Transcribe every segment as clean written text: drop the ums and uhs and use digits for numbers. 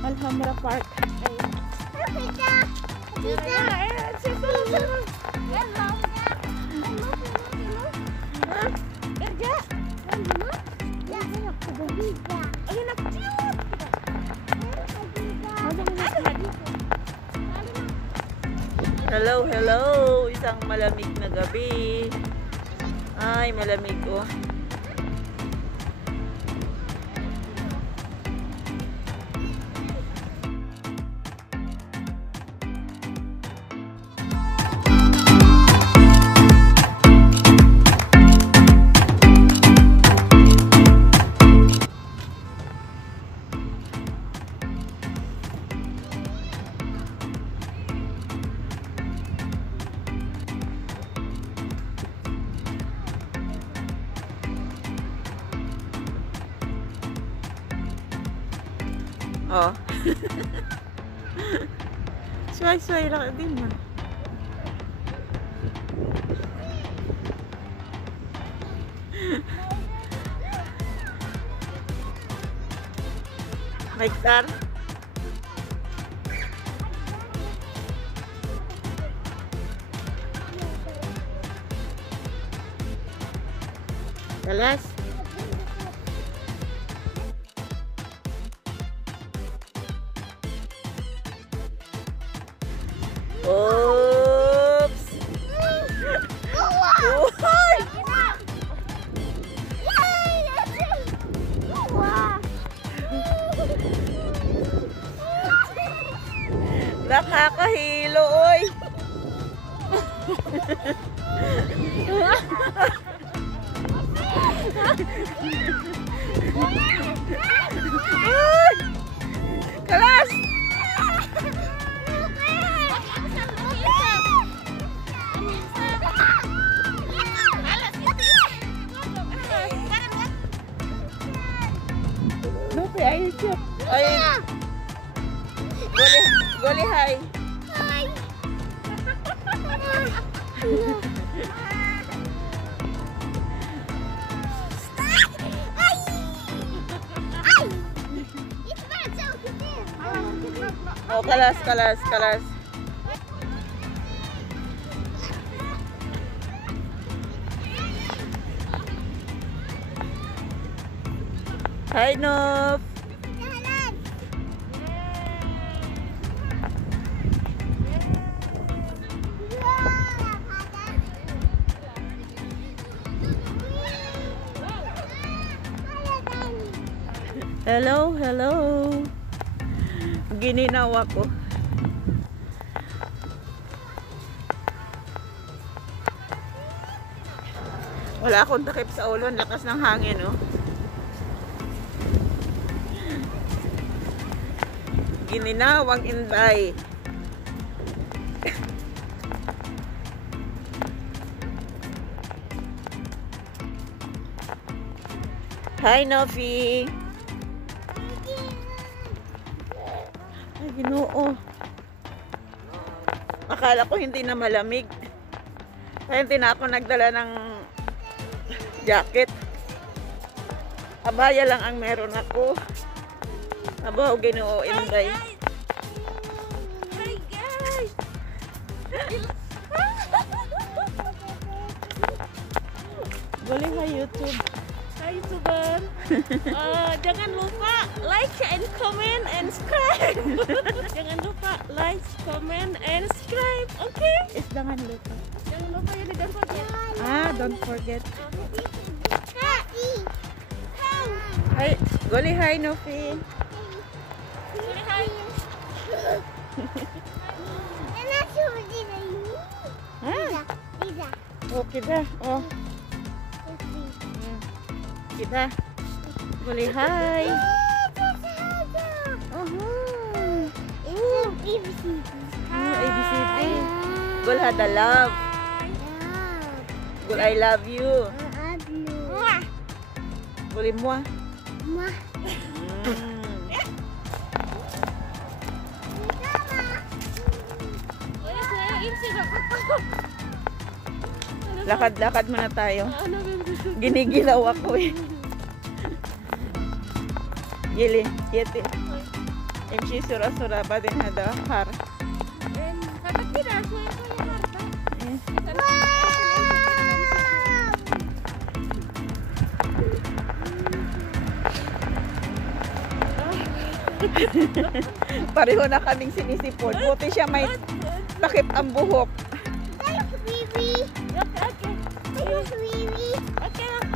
Alhambra Park. Hello, hello! Isang malamig na gabi. Ay, malamig oh. Oh. Sway-sway lang din ha. Mike Star. Galas. Oops! Nakakahilo, oy! Kalas! Ay, goli hai. Oh, kalas. Hi, Nop. Hello, hello. Gininawa ko. Wala akong takip sa ulo, lakas ng hangin, oh. Gininawang inday. Hi, Nofi. Ay, Ginoo. Akala ko hindi na malamig. Kaya hindi na ako nagdala ng jacket. Abaya lang ang meron ako. Abaw, Ginoo, inday. Hi guys! Boleh hi YouTube. Hi YouTuber! Jangan lupa like and comment and subscribe. Jangan lupa like, comment and subscribe. Okay? Jangan lupa. Jangan lupa ya, don't forget. Don't forget. Hi. Hi, Boleh hi Nofi. Hi. Okay dah. Oh. Kita. Boleh hi. ABCD. Gol hada love. Gol I love you. Boleh muah. Lakad-lakad muna tayo. Ginigilaw ako eh. Yeli, yeti. امشي سرعة بعدين هذا حار. Kapag pinasok ko yung harta. Pareho na kaming sinisipon. Buti siya may takip ang buhok. Okay. Okay lang.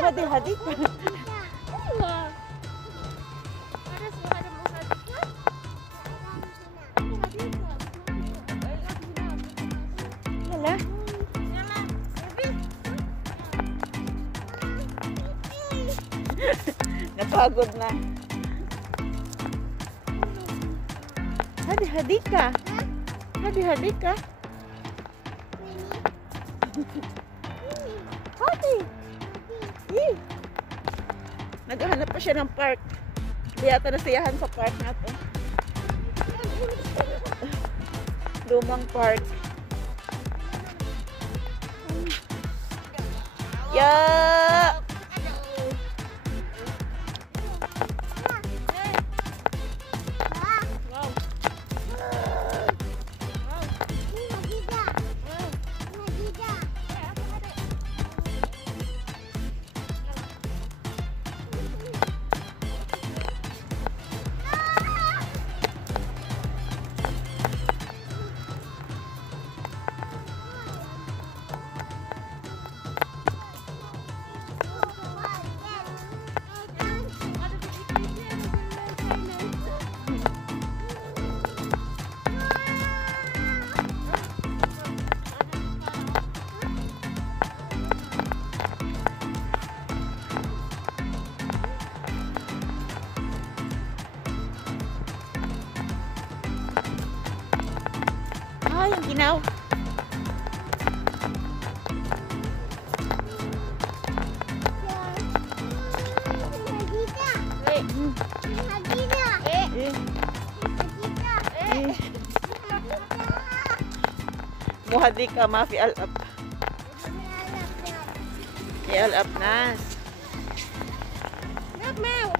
Hadi-hadi. Allah. Ada suara ada musadiknya? Wala. Napagod na. Hadi-hadi ka. Hadi-hadi ka. Hadi. Eh. Naghahanap pa siya ng park. Di yata nasiyahan sa park natin. Lumang park. Yeah! Ah, yung ginaw. Muhadi ka mafi alap. Alap nas. Not now.